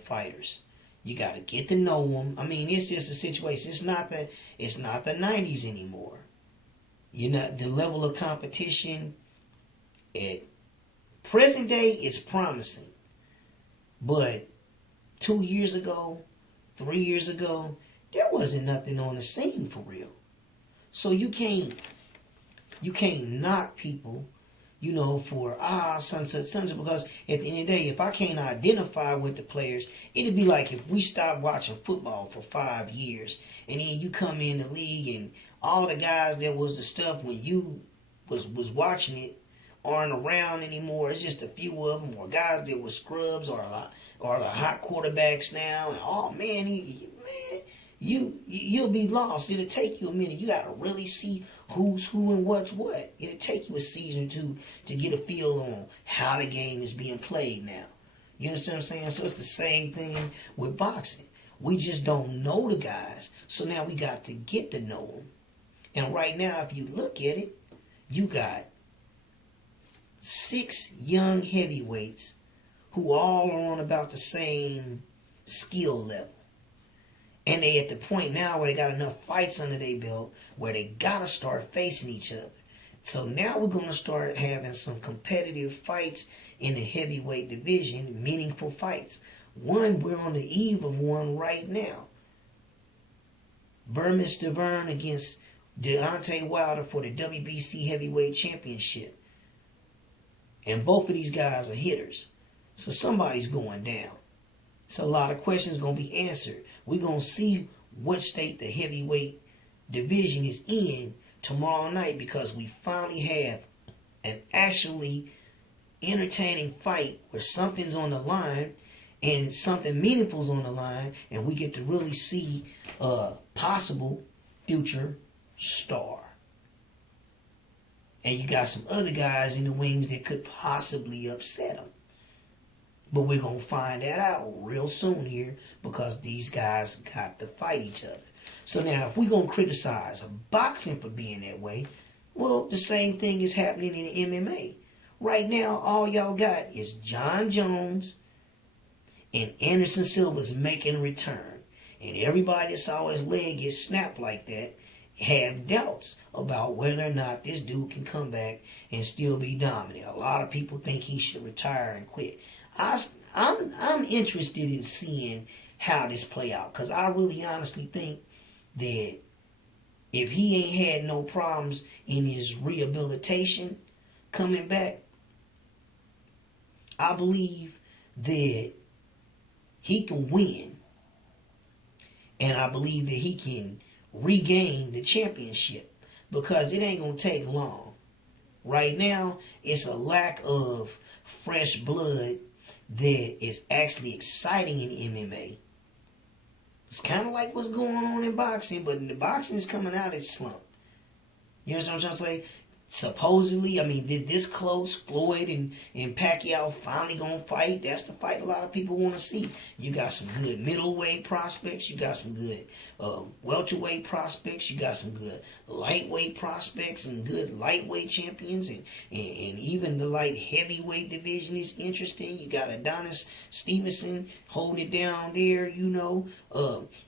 fighters. You got to get to know them. I mean, it's just a situation. It's not the 90s anymore. You know, the level of competition at present day is promising. But 2 years ago, 3 years ago, there wasn't nothing on the scene for real. So you can't knock people, you know, for sunset, because at the end of the day, if I can't identify with the players, it'd be like if we stopped watching football for 5 years and then you come in the league and all the guys that was the stuff when you was watching it aren't around anymore. It's just a few of them, or guys that were scrubs, or the hot quarterbacks now. And oh man, you'll be lost. It'll take you a minute. You got to really see who's who and what's what. It'll take you a season or two to get a feel on how the game is being played now. You understand what I'm saying? So it's the same thing with boxing. We just don't know the guys, so now we got to get to know them. And right now, if you look at it, you got 6 young heavyweights who all are on about the same skill level. And they at the point now where they got enough fights under their belt where they got to start facing each other. So now we're going to start having some competitive fights in the heavyweight division, meaningful fights. We're on the eve of one right now. Vermin Stavern against Deontay Wilder for the WBC Heavyweight Championship. And both of these guys are hitters. So somebody's going down. So a lot of questions going to be answered. We're going to see what state the heavyweight division is in tomorrow night, because we finally have an actually entertaining fight where something's on the line and something meaningful's on the line, and we get to really see a possible future star. And you got some other guys in the wings that could possibly upset them. But we're going to find that out real soon here, because these guys got to fight each other. So now if we're going to criticize boxing for being that way, well, the same thing is happening in MMA. Right now, all y'all got is John Jones and Anderson Silva's making a return. And everybody that saw his leg get snapped like that have doubts about whether or not this dude can come back and still be dominant. A lot of people think he should retire and quit. I'm interested in seeing how this play out, because I really honestly think that if he ain't had no problems in his rehabilitation coming back, I believe that he can win, and I believe that he can regain the championship, because it ain't gonna take long. Right now, it's a lack of fresh blood that is actually exciting in MMA. It's kind of like what's going on in boxing, but the boxing is coming out its slump. You know what I'm trying to say? Supposedly, I mean, this close, Floyd and Pacquiao finally gonna fight. That's the fight a lot of people want to see. You got some good middleweight prospects. You got some good welterweight prospects. You got some good lightweight prospects and good lightweight champions. And even the light heavyweight division is interesting. You got Adonis Stevenson holding it down there, you know.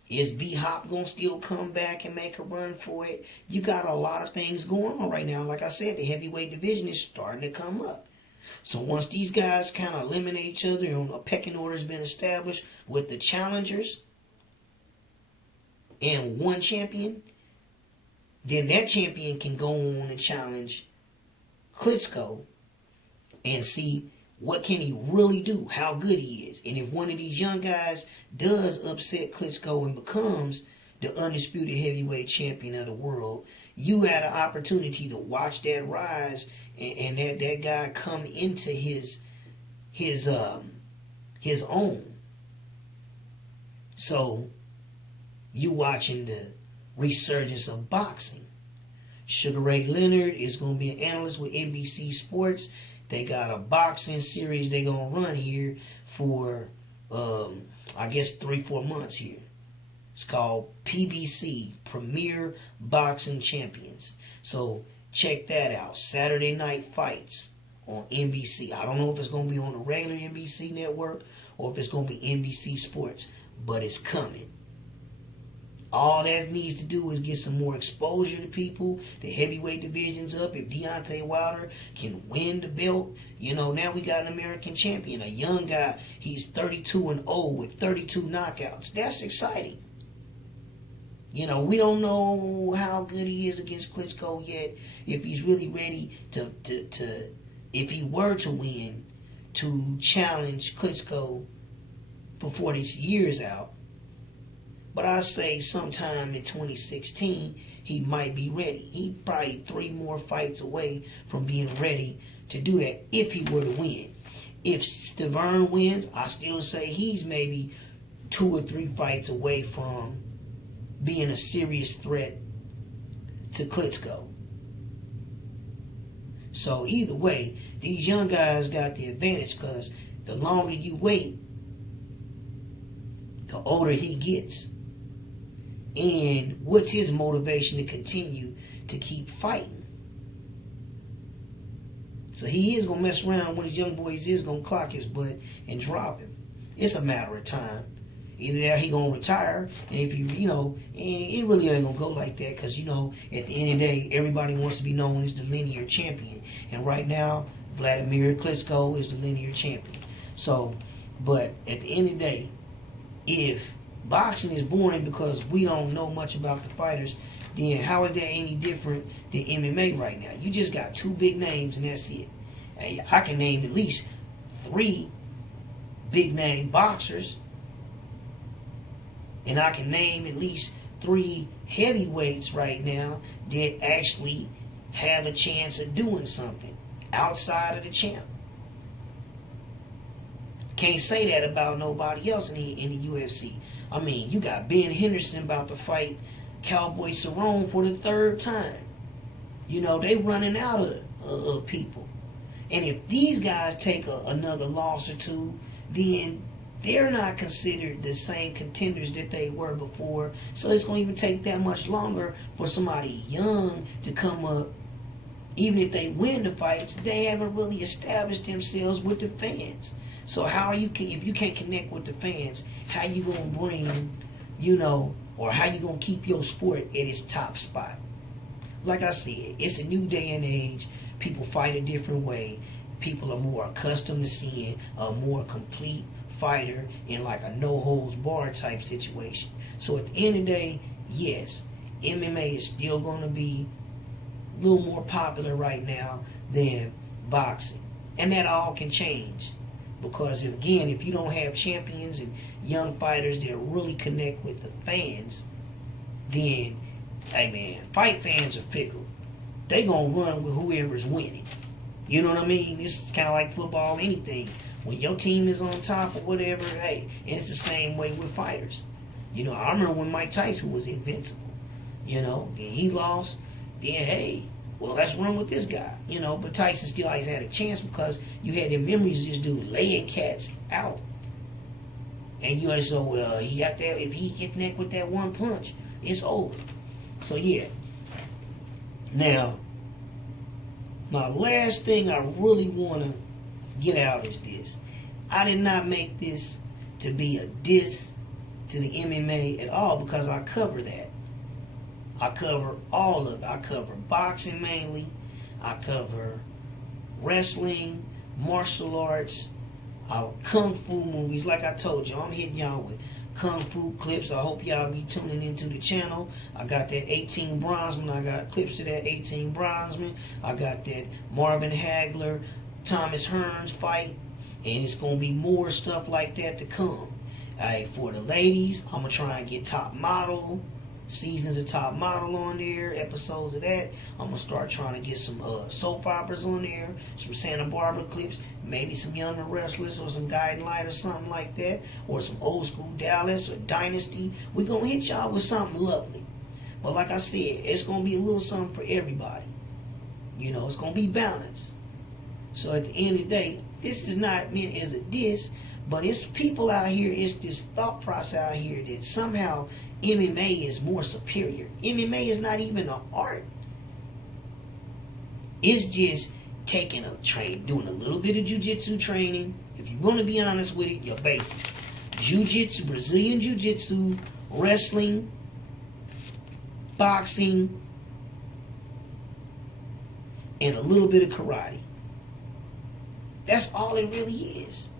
Is B-Hop going to still come back and make a run for it? You got a lot of things going on right now. Like I said, the heavyweight division is starting to come up. So once these guys kind of eliminate each other and a pecking order has been established with the challengers and one champion, then that champion can go on and challenge Klitschko and see what can he really do, how good he is. And if one of these young guys does upset Klitschko and becomes the undisputed heavyweight champion of the world, you had an opportunity to watch that rise and that guy come into his own. So you watching the resurgence of boxing. Sugar Ray Leonard is going to be an analyst with NBC Sports. They got a boxing series they're going to run here for, I guess, 3-4 months here. It's called PBC, Premier Boxing Champions. So check that out. Saturday Night Fights on NBC. I don't know if it's going to be on the regular NBC network or if it's going to be NBC Sports, but it's coming. All that needs to do is get some more exposure to people. The heavyweight division's up. If Deontay Wilder can win the belt, now we got an American champion, a young guy. He's 32-0 with 32 knockouts. That's exciting. We don't know how good he is against Klitschko yet. If he's really ready to if he were to win, to challenge Klitschko before this year is out. But I say sometime in 2016, he might be ready. He's probably 3 more fights away from being ready to do that if he were to win. If Stiverne wins, I still say he's maybe 2 or 3 fights away from being a serious threat to Klitschko. So either way, these young guys got the advantage because the longer you wait, the older he gets. And what's his motivation to continue to keep fighting? So he is going to mess around when his young boys is going to clock his butt and drop him. It's a matter of time. Either that or he going to retire. And if you, and it really ain't going to go like that because, at the end of the day, everybody wants to be known as the linear champion. And right now, Vladimir Klitschko is the linear champion. So, but at the end of the day, if boxing is boring because we don't know much about the fighters, then how is that any different than MMA right now? You just got 2 big names and that's it. And I can name at least 3 big name boxers, and I can name at least 3 heavyweights right now that actually have a chance of doing something outside of the champ. Can't say that about nobody else in the UFC. I mean, you got Ben Henderson about to fight Cowboy Cerrone for the 3rd time. They running out of people. And if these guys take another loss or 2, then they're not considered the same contenders that they were before. So it's going to even take that much longer for somebody young to come up. Even if they win the fights, they haven't really established themselves with the fans. So how are you, if you can't connect with the fans, how you going to bring, or how you going to keep your sport at its top spot? Like I said, it's a new day and age. People fight a different way. People are more accustomed to seeing a more complete fighter in like a no-holds-barred type situation. So at the end of the day, yes, MMA is still going to be a little more popular right now than boxing. And that all can change. Because, again, if you don't have champions and young fighters that really connect with the fans, then, hey man, fight fans are fickle. They gonna run with whoever's winning. You know what I mean? This is kind of like football, anything. When your team is on top or whatever, hey, and it's the same way with fighters. I remember when Mike Tyson was invincible. Then he lost, then, hey, well, let's run with this guy, But Tyson still always had a chance because you had the memories of this dude laying cats out. And you always know, well, he got there. If he get neck with that one punch, it's over. So, yeah. Now, my last thing I really want to get out is this. I did not make this to be a diss to the MMA at all because I cover that. I cover all of it. I cover boxing mainly. I cover wrestling, martial arts, kung fu movies. Like I told you, I'm hitting y'all with kung fu clips. I hope y'all be tuning into the channel. I got that 18 Bronzeman. I got clips of that 18 Bronzeman. I got that Marvin Hagler, Thomas Hearns fight. And it's going to be more stuff like that to come. For the ladies, I'm going to try and get Top Model. Seasons of Top Model on there, episodes of that. I'm going to start trying to get some soap operas on there, some Santa Barbara clips, maybe some younger wrestlers or some Guiding Light or something like that, or some old school Dallas or Dynasty. We're going to hit y'all with something lovely. But like I said, it's going to be a little something for everybody. It's going to be balanced. So at the end of the day, this is not meant as a diss, but it's people out here, it's this thought process out here that somehow MMA is more superior. MMA is not even an art. It's just doing a little bit of jiu-jitsu training. If you want to be honest with it, your basics. Jiu-jitsu, Brazilian jiu-jitsu, wrestling, boxing, and a little bit of karate. That's all it really is.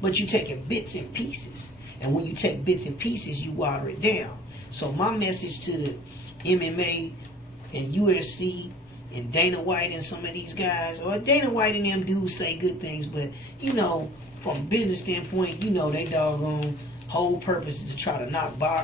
But you take it bits and pieces. And when you take bits and pieces, you water it down. So my message to the MMA and UFC and Dana White and some of these guys, or Dana White and them do say good things, but you know, from a business standpoint, you know, they doggone whole purpose is to try to knock box